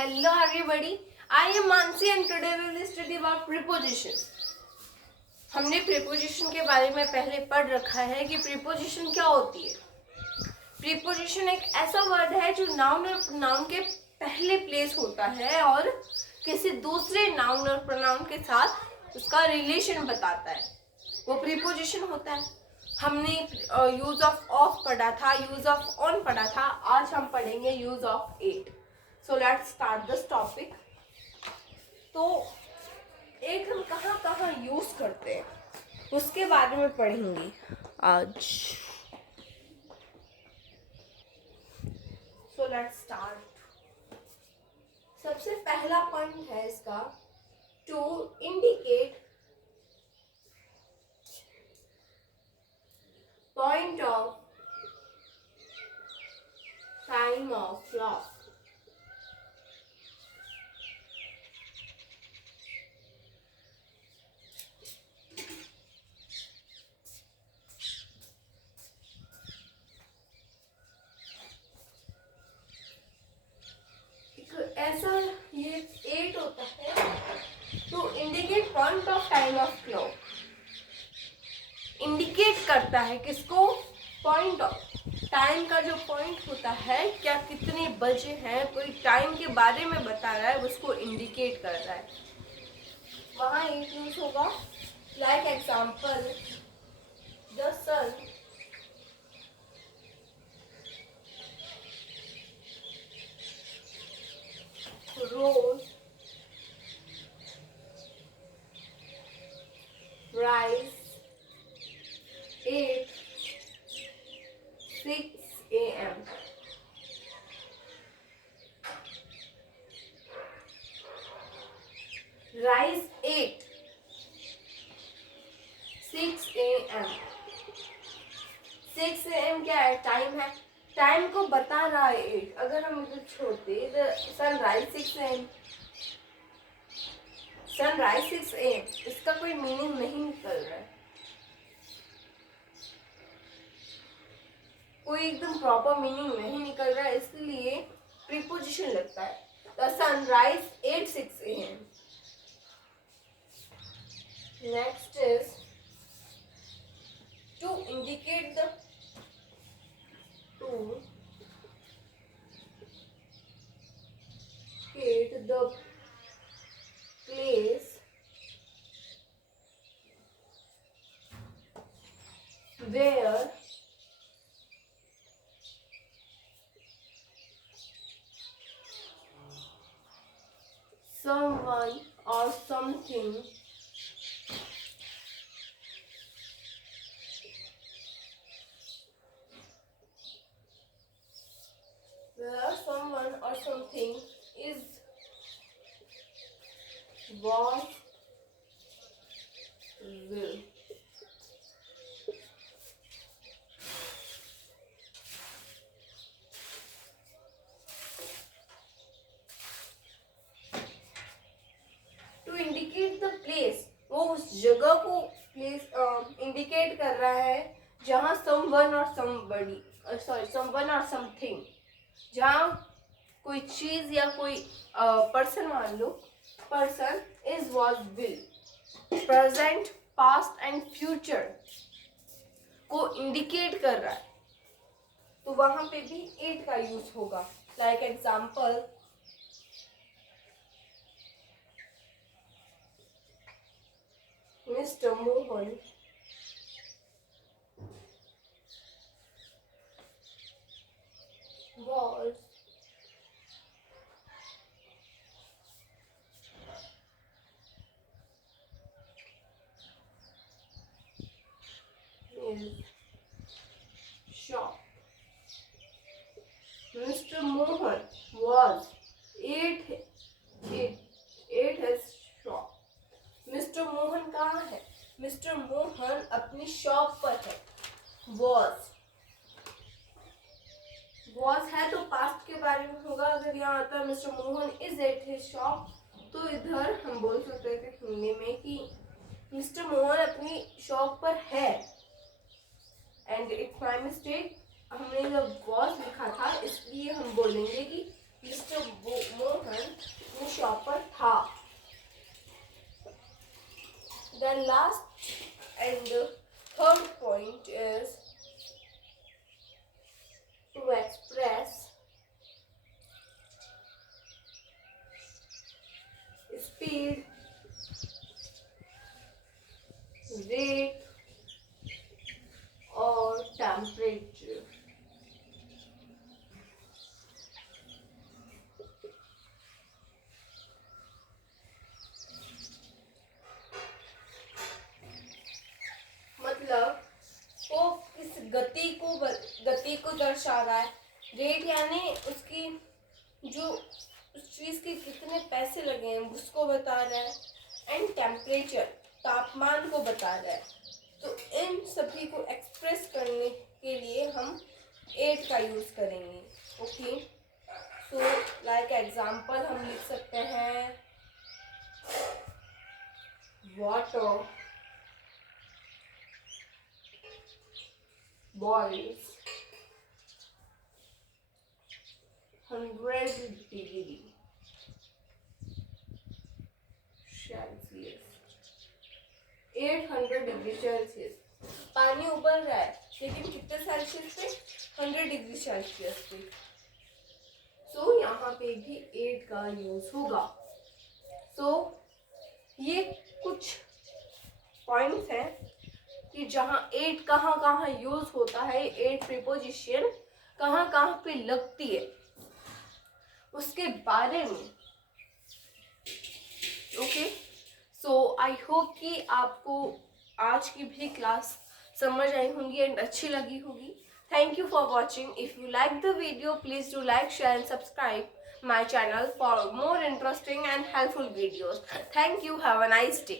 Hello everybody, I am Mansi and today we will study about preposition. हमने preposition के बारे में पहले पढ़ रखा है कि preposition क्या होती है. Preposition एक ऐसा वर्ड है जो नाउन और प्रोनाउन के पहले प्लेस होता है और किसी दूसरे नाउन और प्रोनाउन के साथ उसका रिलेशन बताता है, वो preposition होता है. हमने यूज ऑफ पढ़ा था, यूज ऑफ ऑन पढ़ा था. आज हम पढ़ेंगे use of at. So let's start this topic. तो एक हम कहाँ कहाँ यूज करते हैं उसके बारे में पढ़ेंगे आज. So let's start. सबसे पहला पॉइंट है इसका, to indicate point of time of clock. ऐसा ये 8 होता है to indicate point of time o'clock. Indicate करता है किसको? पॉइंट ऑफ टाइम का जो पॉइंट होता है, क्या कितने बजे हैं, कोई टाइम के बारे में बता रहा है, उसको इंडिकेट कर रहा है. वहाँ एक यूज होगा like example the sun rose, rise 6 a.m. Rise 6 a.m. 6 a.m. क्या है? टाइम है. टाइम को बता रहा है 8. अगर हम इसे छोड़ते सनराइज 6 a.m. सनराइज 6 a.m. इसका कोई मीनिंग नहीं निकल रहा है, कोई एकदम प्रॉपर मीनिंग नहीं निकल रहा है, इसलिए प्रीपोजिशन लगता है. The sunrise 6 a.m. Next is to indicate the place where someone or something is was will. To indicate the place, वो उस जगह को प्लेस इंडिकेट कर रहा है जहाँ समवन और समवन और समथिंग, जहाँ कोई चीज या कोई पर्सन, मान लो person is was will, present past and future को इंडिकेट कर रहा है, तो वहां पे भी 8 का यूज होगा. Like example mister Mohan was in shop. Mr. Mohan was ate his shop. Mister Mohan कहाँ है? मिस्टर मोहन अपनी शॉप पर है. वॉज है तो पास्ट के बारे में होगा. अगर यहाँ आता है मिस्टर Mohan is at his shop, तो इधर हम बोल सकते थे हिंदी में कि मिस्टर मोहन अपनी शॉप पर है. एंड इट्स माई मिस्टेक, हमने जब वॉज लिखा था इसलिए हम बोलेंगे कि मिस्टर मोहन बता रहा है, रेट यानी उसकी जो उस चीज़ के कितने पैसे लगे हैं उसको बता रहा है, एंड टेम्परेचर तापमान को बता रहा है। तो इन सभी को एक्सप्रेस करने के लिए हम एट का यूज़ करेंगे। ओके, सो लाइक एग्जाम्पल हम लिख सकते हैं water boils 100 degree Celsius, 800 degree Celsius. पानी उबल रहा है लेकिन कितने सेल्सियस पे? 100 डिग्री सेल्सियस पे। सो यहाँ पे भी 8 का यूज होगा। सो ये कुछ पॉइंट्स हैं कि जहाँ 8 कहाँ कहाँ यूज होता है, 8 प्रीपोजिशन कहाँ कहाँ पे लगती है, उसके बारे में। ओके, सो आई होप कि आपको आज की भी क्लास समझ आई होंगी एंड अच्छी लगी होगी। Thank you for watching. If you like the video please do like, share and subscribe my channel for more interesting and helpful videos. Thank you. Have a nice day.